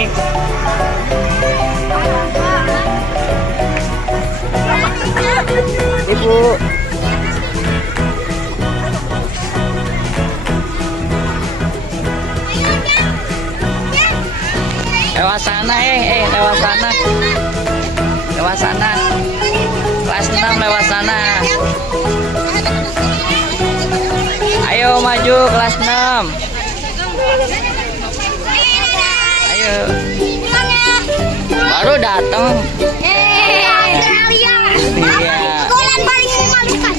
naik. Ibu. Lewat sana, lewat sana. Lewat sana. Kelas 6 lewat sana. Ayo maju kelas 6. Ayo. Baru datang. Iya. Golan paling memalukan.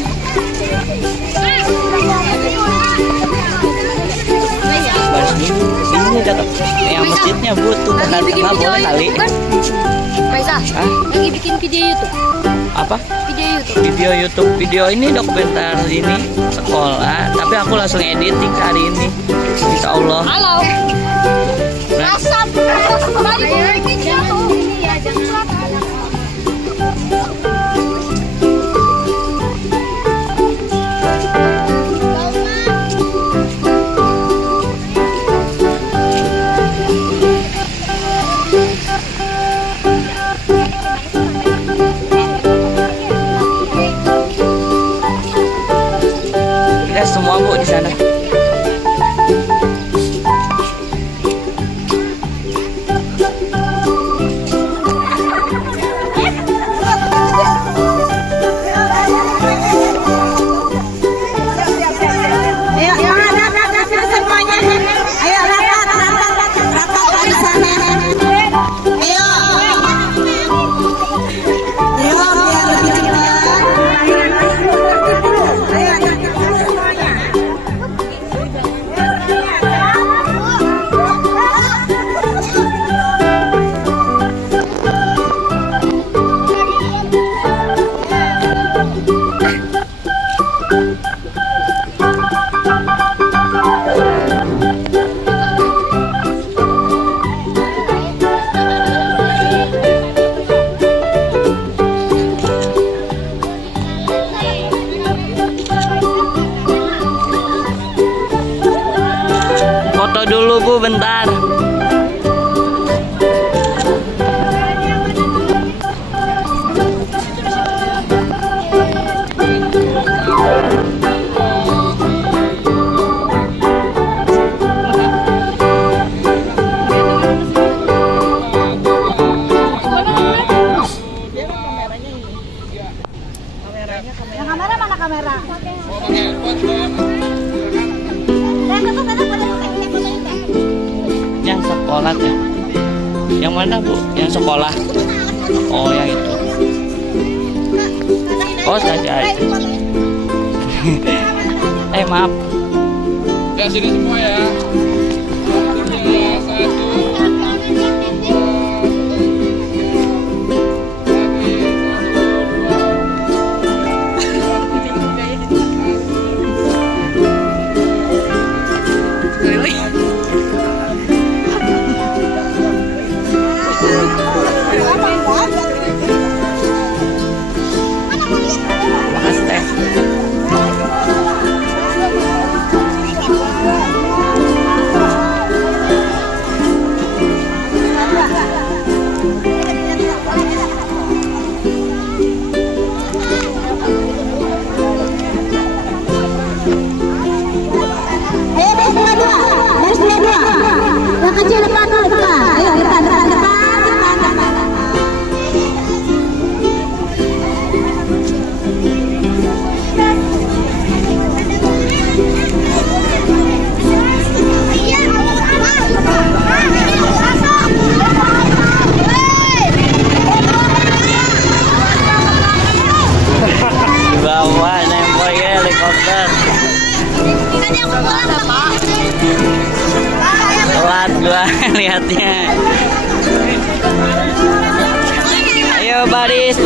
Ini kata yang masjidnya butuh nggak boleh kali. Maisa, lagi bikin video YouTube. Apa? Video YouTube. Video ini dokumenter ini sekolah, tapi aku langsung editing hari ini. Insya Allah. Halo. Asap. Balik jatuh. Ini ya jangan. Semua Bu di sana. Foto dulu Bu, bentar. Yang kamera mana kamera? Yang sekolah ya. Yang mana Bu? Yang sekolah. Oh yang itu. Oh saja. Maaf. Ya sini semua ya. Makasih Teh. Yang kecil depan dulu. Ayo depan. Di bawah nempel ya helikopter. Telat gua lihatnya. Ayo baris.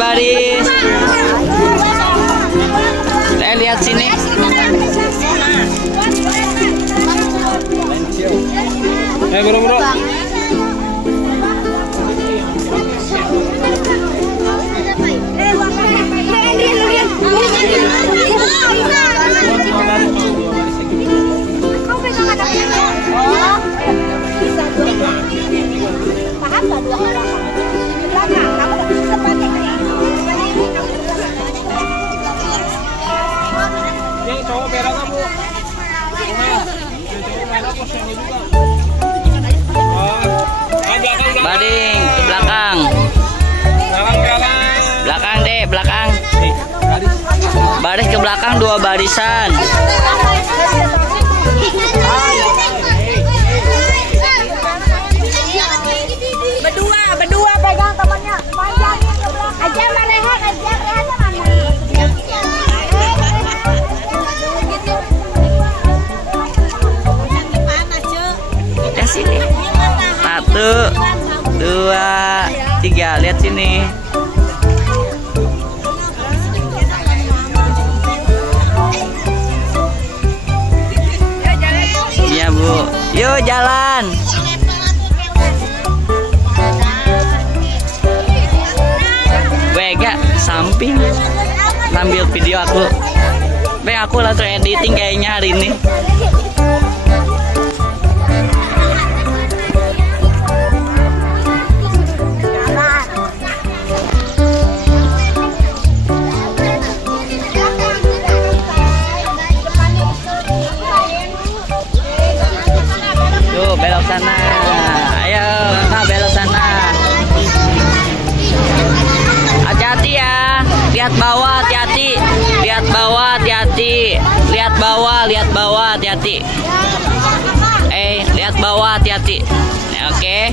Saya lihat sini. Bro. Ini cowok merah nggak bu? Cowok merah kos yang ini juga. Bading ke belakang. Belakang deh, belakang. Baris ke belakang 2 barisan. Berdua pegang temannya. Panjangin ke belakang. Ajar mana Rehan? Ajar Rehannya mana? Yang sini. 1, 2, 3. Lihat sini. Iya bu. Yuk jalan. Wega samping ambil video aku. Aku langsung editing kayaknya hari ini. Tuh belok sana. Ayo, belok sana. Hati-hati ya. Lihat bawah, hati-hati. Lihat bawah, hati-hati. Lihat bawah, hati-hati. Lihat bawah, hati-hati. Oke.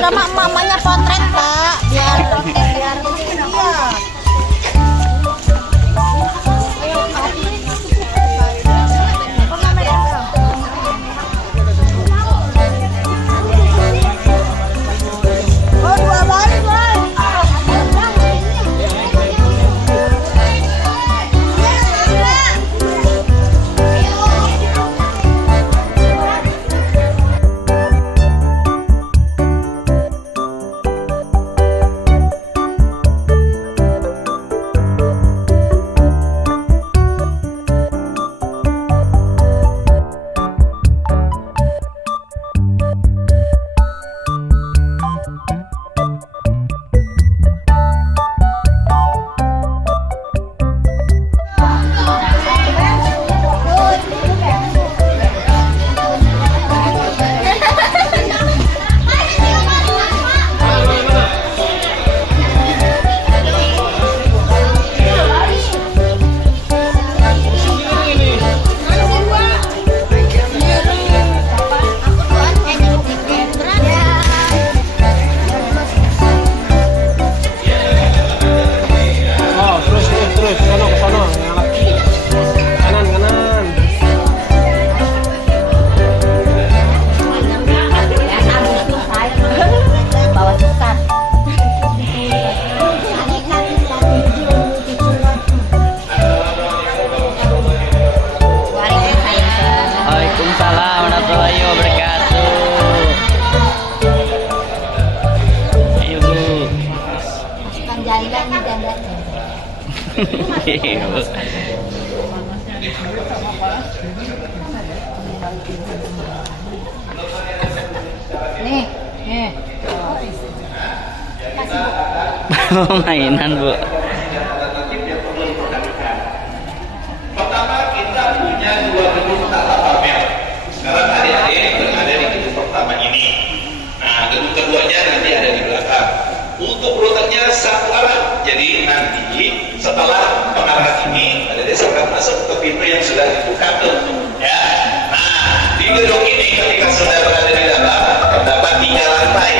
Sama mamanya potret Pak, biar iya. Oh 2 baris Bang. Nih. Mainan Bu. Pertama kita punya 2 gedung tata pamer. Sekarang adik-adik berada di gedung pertama ini. Nah, gedung keduanya nanti ada di belakang. Untuk rutannya satu arah. Jadi nanti setelah mengarah ini, adik-adik akan masuk ke pintu yang sudah dibuka tuh. Ya. Nah, di gedung ini ketika sudah berada di dalam terdapat 3 lantai.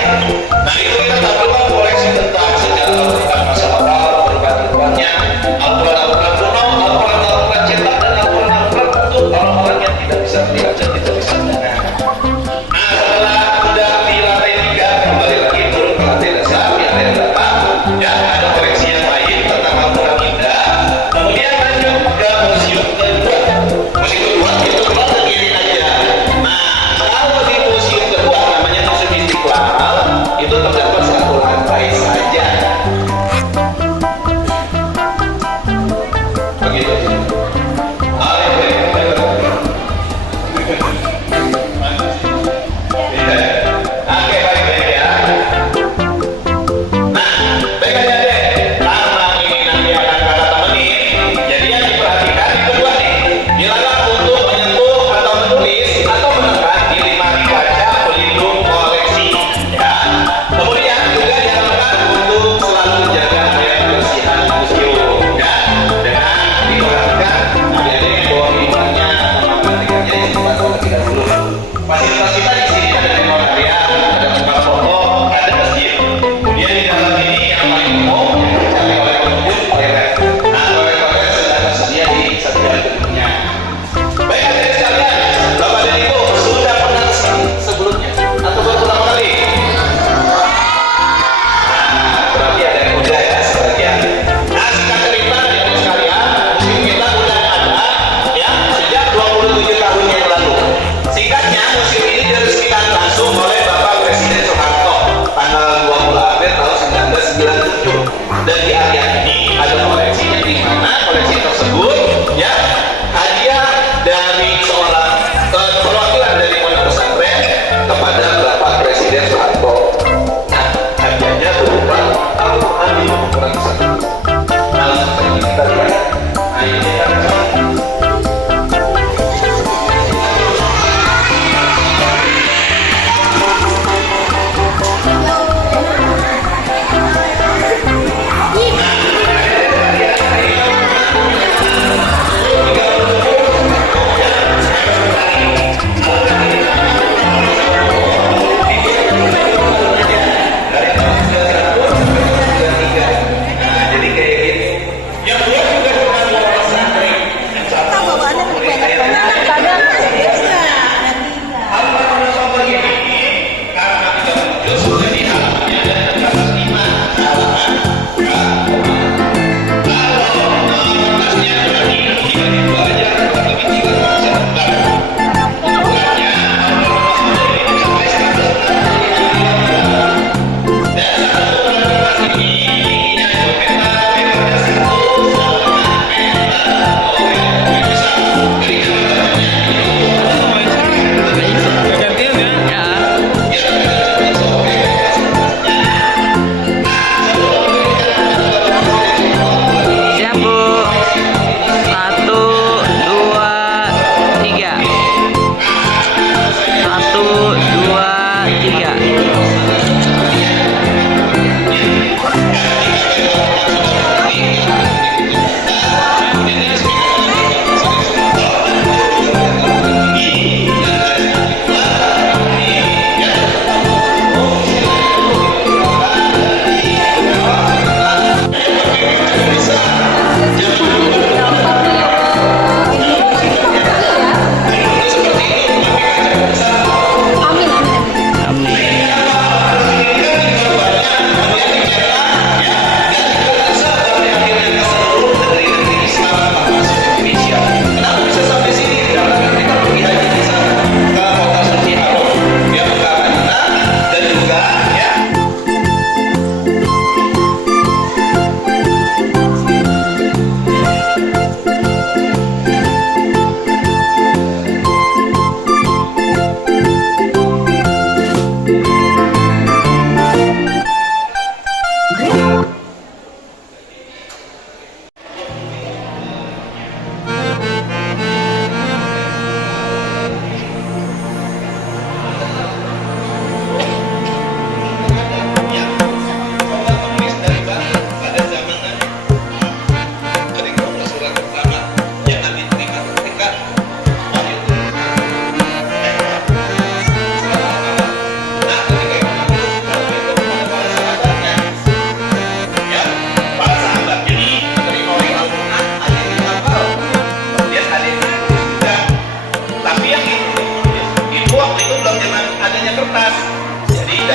Nah, itu kita tampilkan koleksi tentang sejarah tentang masa awal, perubahan-perubahannya, aturan-aturan kuno, aturan-aturan cetak, dan aturan-aturan untuk orang-orang yang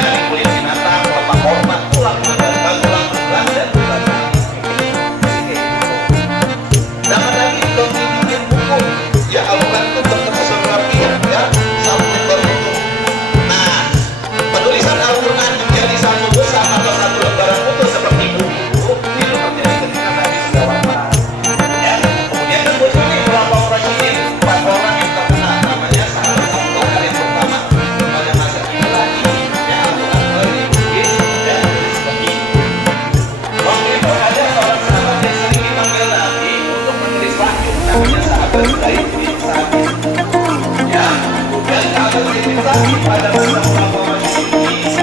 dari kulit binatang, kelopak korban, tulang tulang dan tulang. Jangan lagi kalau dibikin buku, ya Al-Quran itu tersusun rapi, ya satu lembar itu. Nah, penulisan Al-Quran menjadi satu besar atau satu lembaran utuh seperti buku itu terjadi ketika Nabi sudah wafat. Ya, kemudian kan muncul nih kelompok Rasyidin, 4 orang yang terkenal, namanya sahabat-sahabat kalian pertama pada masa itu lagi, ya Al-Quran dibikin dan seperti itu. Waktu itu ada seorang sahabat yang sering dipanggil Nabi untuk menulis wahyu, namanya sahabat Zaid bin Sabit. Ya, dan sahabat Zaid bin Sabit pada masa kelompok Rasyidin ini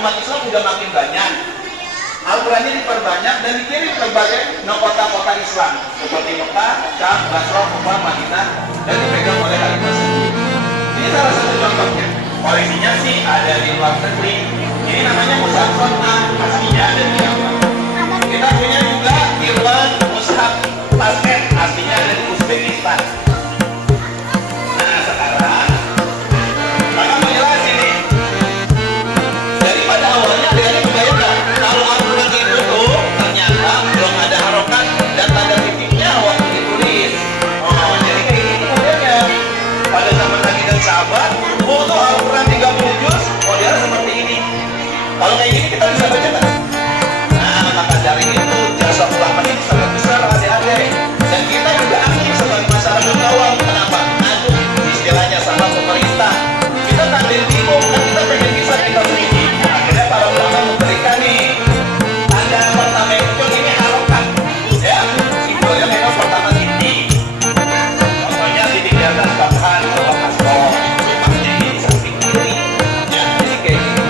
umat Islam sudah makin banyak, Al-Qurannya diperbanyak dan dikirim ke berbagai kota-kota Islam seperti Mekah, Syam, Basrah, Kufah, Madinah dan dipegang oleh Khalifah sendiri. Ini salah satu contohnya. Koleksinya sih ada di luar negeri. Ini namanya Mushaf Sunnah, aslinya ada di Yaman. Kita punya juga Irwan Mushaf Tasket, aslinya ada di Uzbekistan. Nah sekarang kakak mau jelasin nih. Daripada awalnya adik-adik kebayang nggak? Kalau Al-Quran itu tuh ternyata belum ada harokat dan tanda titiknya waktu ditulis. Oh, jadi kayak gini modelnya. Pada zaman Nabi dan sahabat, untuk Al-Quran 30 juz, modelnya seperti ini. Kalau kayak gini kita bisa baca nggak? Nah, maka dari itu jasa ulama ini sangat besar adik-adik. Dan kita juga aktif sebagai masyarakat awam. Kenapa? Aduh, istilahnya sama pemerintah. Kita tampil bingung, kan kita pengen bisa kita beli. Akhirnya para ulama memberikan nih tanda pertama itu ini harokat, ya simbolnya memang pertama titik. Contohnya titik di atas bahan bawah aspal, makanya ini di samping kiri, ya jadi kayak gini.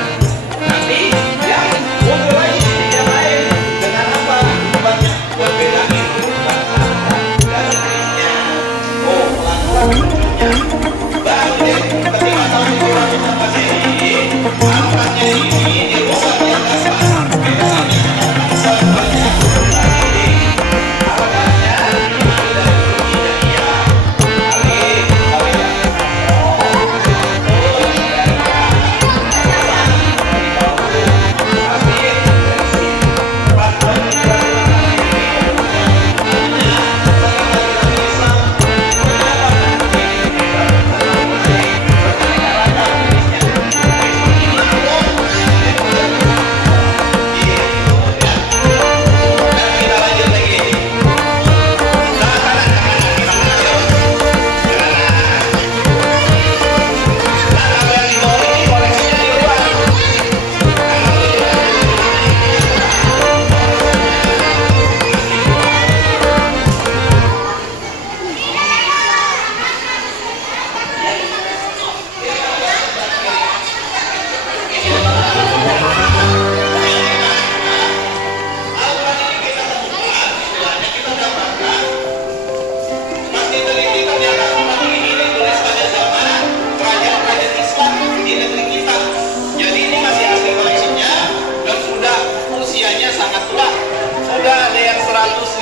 Nanti ya muncul lagi titik yang lain dengan apa? Banyak berbeda itu bahasa dan seterusnya. Oh pelan-pelan munculnya. Baru deh ketika tahun 200 masih ini, Al-Qurannya ini dirubah yang gampang. Sebenarnya ini awalnya diambil dari Turki dan Iya.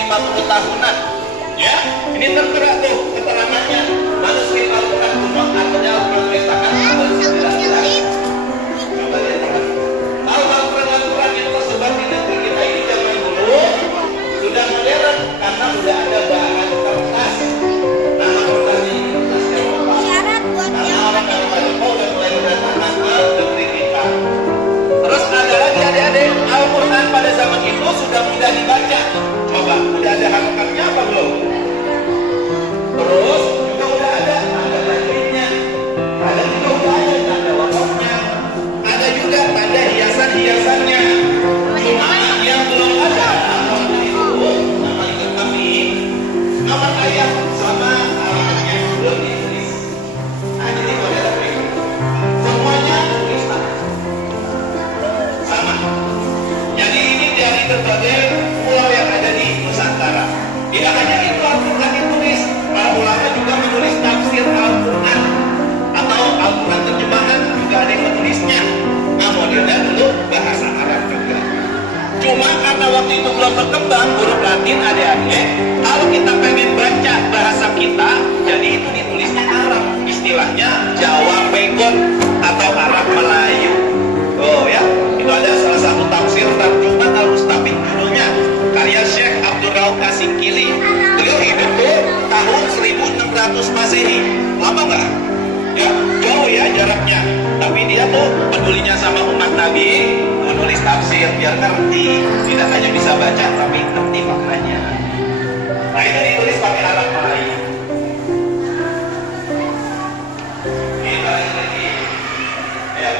Kali tahunan, ya ini tertera tuh keterangannya manuskrip Al-Quran kuno artinya bertuliskan kalau Al-Quran itu tersebar di negeri kita ini zaman dulu sudah modern karena sudah ada bahan kertas. Nah kertasnya ini kertas Eropa karena orang Eropa udah mulai berdatangan ke negeri kita. Terus ada lagi adik-adik Al-Quran pada zaman itu sudah mudah dibaca. Coba berbagai pulau yang ada di Nusantara. Tidak hanya itu Al-Quran ditulis, para ulama juga menulis tafsir Al-Quran atau Al-Quran terjemahan juga ada yang menulisnya. Nah, modelnya dulu bahasa Arab juga. Cuma karena waktu itu belum berkembang huruf Latin adik-adik, kalau kita pengen baca bahasa kita, jadi itu ditulisnya Arab. Istilahnya Jawa Pegon atau Arab Melayu. Oh ya, itu ada salah satu tafsir Tarjuman Al-Mustafid judulnya karya Syekh Abdul Rauf Asingkili. Beliau hidup tuh tahun 1600 Masehi. Lama nggak? Ya, jauh ya jaraknya. Tapi dia tuh pedulinya sama umat Nabi, menulis tafsir biar ngerti. Tidak hanya bisa baca, tapi ngerti maknanya. Nah itu ditulis pakai Arab Melayu. Kita lagi, ya.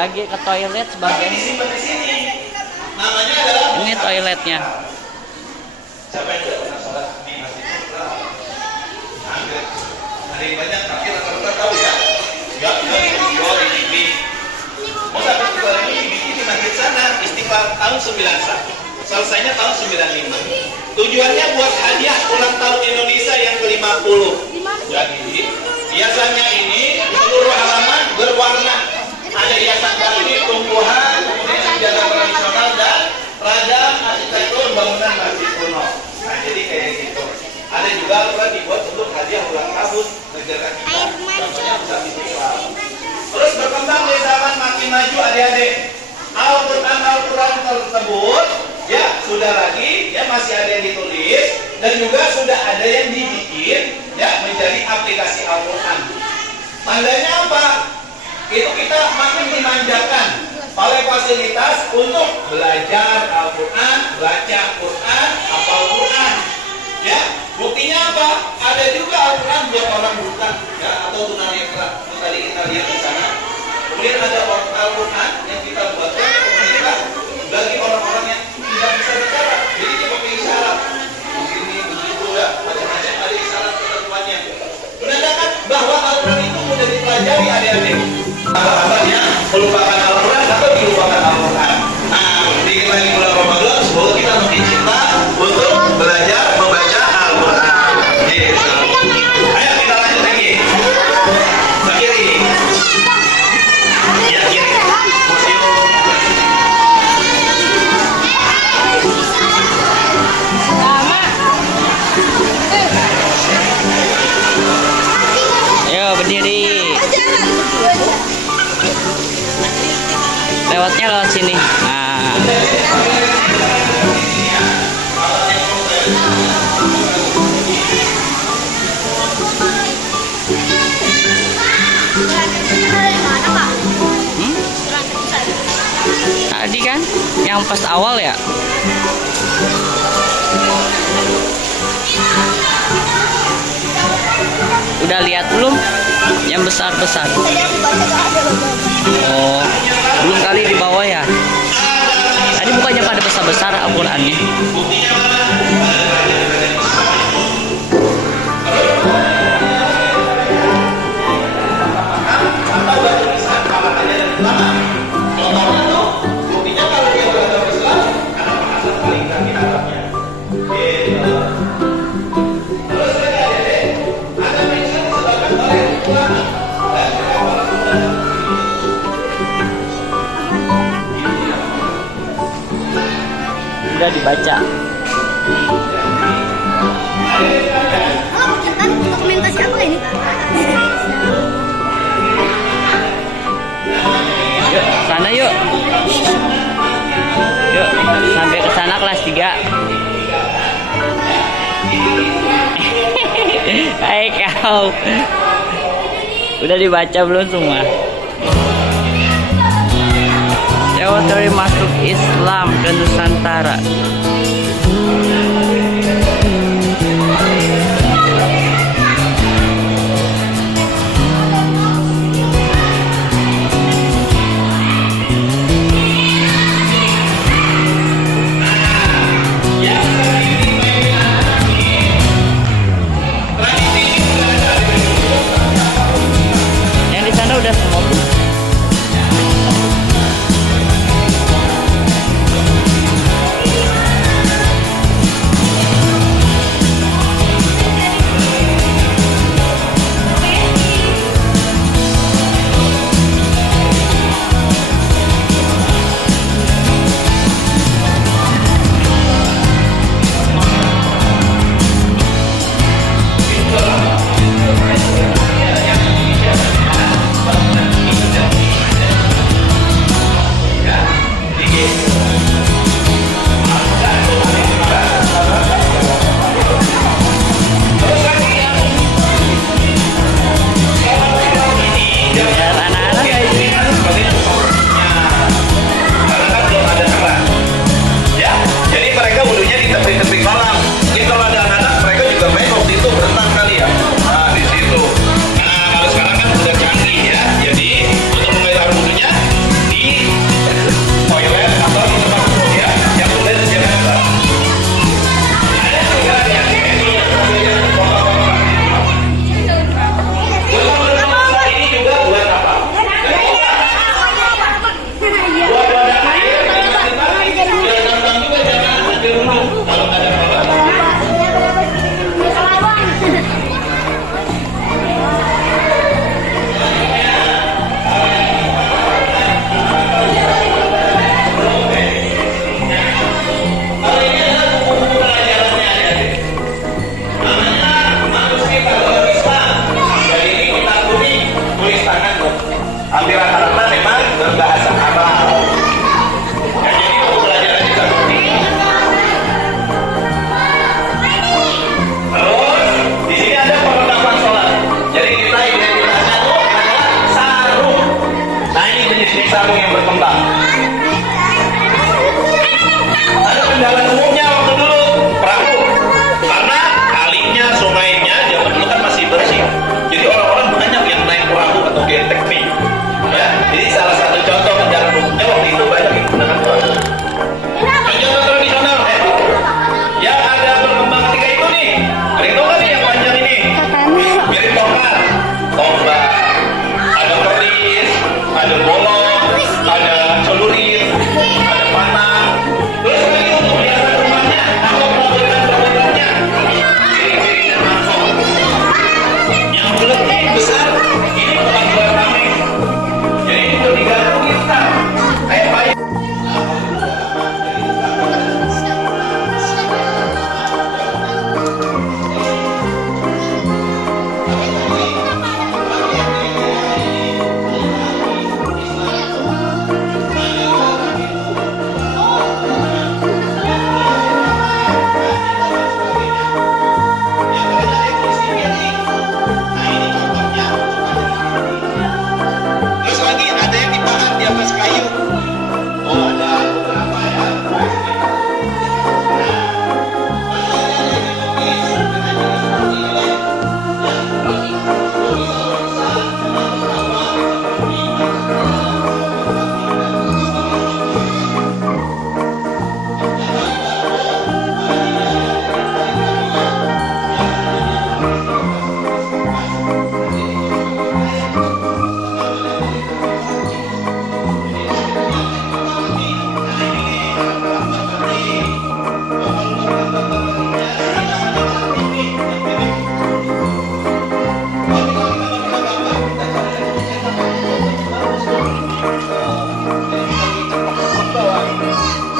lagi ke toilet sebagian. Namanya adalah Ini toiletnya. siapa yang pernah sholat di Masjid Istiqlal? Hampir. Ada yang banyak, tapi rata-rata tahu ya. Ya, di video, di TV. Mau sampai Istiqlal ini bikin di masjid sana, Istiqlal tahun 91. Selesainya tahun 95. Tujuannya buat hadiah ulang tahun Indonesia yang ke-50. Jadi, biasanya ini seluruh halaman berwarna. Ada hiasan adik-adik, Al-Quran tersebut ya sudah lagi ya masih ada yang ditulis dan juga sudah ada yang dibikin ya menjadi aplikasi Al-Quran. Tandanya apa? Itu kita makin dimanjakan oleh fasilitas untuk belajar Al-Quran, baca Quran, hafal Quran. Ya, buktinya apa? Ada juga Al-Quran buat orang buta ya atau tunanetra. Itu tadi kita lihat di sana. Kemudian ada Al-Quran yang kita buatkan pemerintah bagi orang-orang yang tidak bisa bicara. Jadi dia pakai isyarat. Di sini begitu ya, macam-macam ada isyarat ketentuannya. Menandakan bahwa Al-Quran itu mudah dipelajari adik-adik. Apa-apanya melupakan Al-Quran atau dilupakan Al-Quran. Nah, di lagi bulan Ramadan, semoga kita makin cinta untuk belajar membaca Al-Quran. Gitu. Ayo kita lanjut lagi. Ke kiri. Ya, kiri. Museum. Ayo berdiri. Lewatnya lewat sini. Nah. Tadi kan yang pas awal ya. Udah lihat belum? Yang besar-besar. Oh, belum kali di bawah ya. Tadi bukannya pada besar-besar Al-Qurannya. Contohnya tuh, buktinya kalau dia beragama Islam, karena bahasa paling kaki Arabnya. Gitu. Terus lagi adik-adik, ada mention disebabkan oleh ulama dan juga para ulama. Udah dibaca. Oh, kan dokumentasi apa ini? Yuk, sana yuk. Yuk, sampai ke sana kelas 3. Hai kau. Udah dibaca belum semua? Teori masuk Islam ke Nusantara. Yang di sana udah semua. Cisarua yang berkembang. Ada kendaraan umumnya waktu dulu, perahu. Karena kalinya, sungainya zaman dulu kan masih bersih. Jadi orang-orang banyak yang naik perahu atau getek nih. Ya, jadi salah satu contoh kendaraan umumnya waktu itu banyak yang menggunakan perahu. Contoh tradisional, yang ada berkembang ketika itu nih. Ada yang tahu nggak nih yang panjang ini? Mirip tongkat, tombak, ada keris, ada bolong, ada celurit, ada panah. Terus lagi untuk hiasan rumahnya atau perabotan-perabotannya, piring-piring dan mangkok. Yang lebih besar ini bukan buat kami. Jadi itu digantung kita. Kayak bayi. Terus lagi ada yang dipahat di atas kayu. Oh, ada beberapa ya.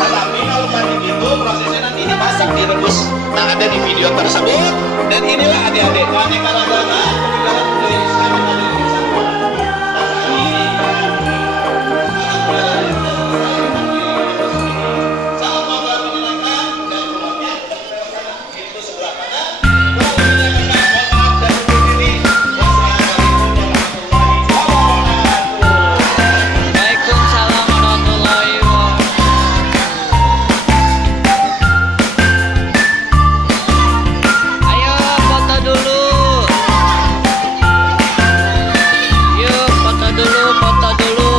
Tetapi kalau mandi itu prosesnya nanti dimasak, direbus. Nah, ada di video tersebut. Dan inilah adik-adik aneka ragam peninggalan budaya Islam yang ada di Cisarua. Saat mau menyenangkan dan pulang itu sebelah kanan. Kalau menyenangkan, mohon maaf dan undur diri. Wassalamualaikum warahmatullahi wabarakatuh. Waalaikumsalam warahmatullahi wabarakatuh. Ayo foto dulu. Yuk foto dulu, foto dulu.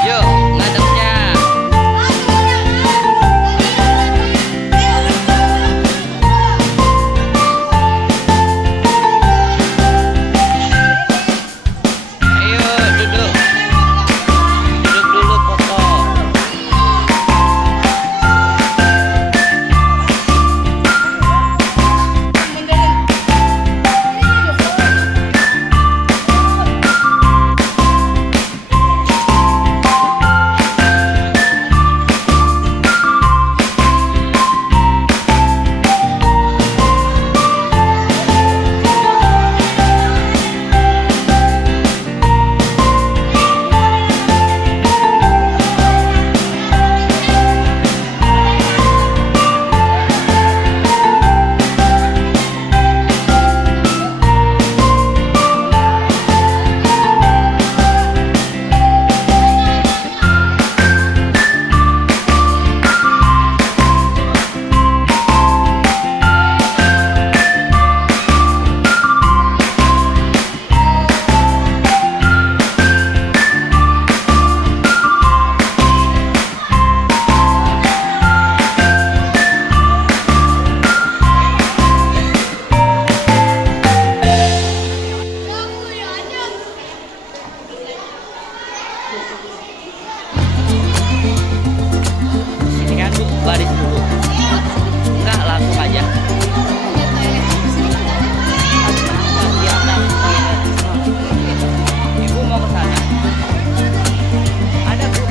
Yuk ngadepnya. Ayo duduk. Duduk dulu foto. Sini kan Bu, baris dulu. Enggak, langsung aja. Di atas. Ibu mau ke sana. Ada Bu.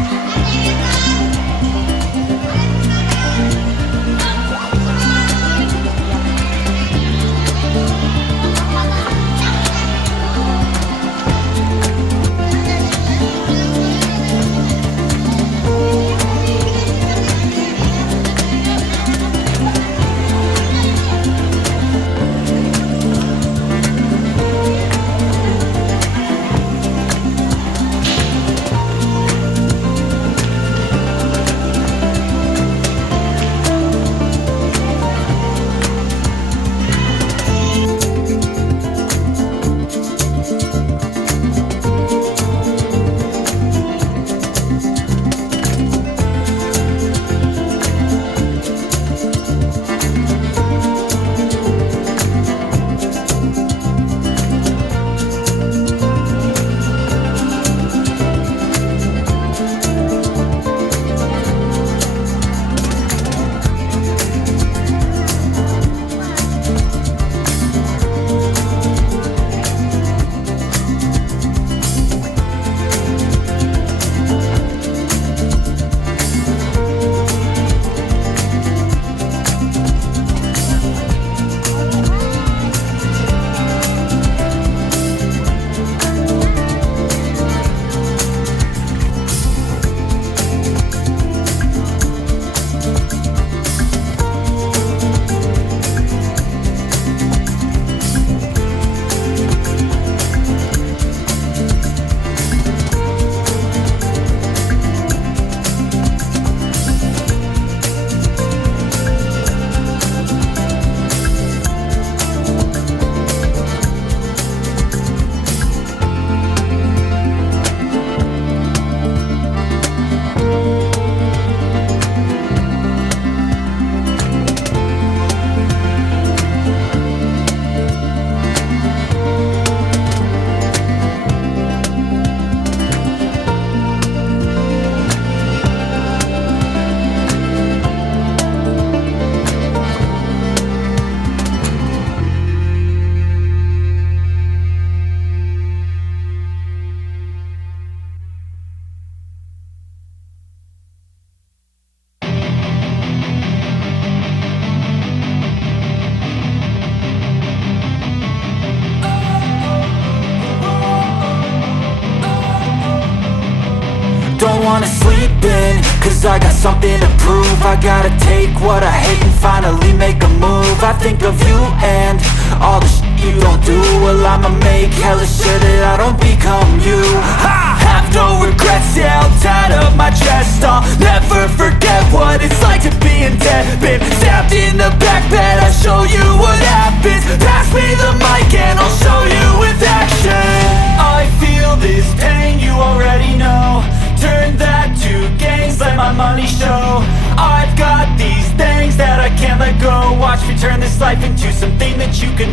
wanna sleep in, cause I got something to prove. I gotta take what I hate and finally make a move. I think of you and all the shit you don't do. Well, I'ma make hella sure that I don't become you. I have no regrets, yeah, I'll tie up my chest. I'll never forget what it's like to be in debt. Been stabbed in the back bed, I'll show you what happens. Pass me the mic and I'll show you with action. I feel this pain, you already know. Turn that to gains, let my money show. I've got these things that I can't let go. Watch me turn this life into something that you can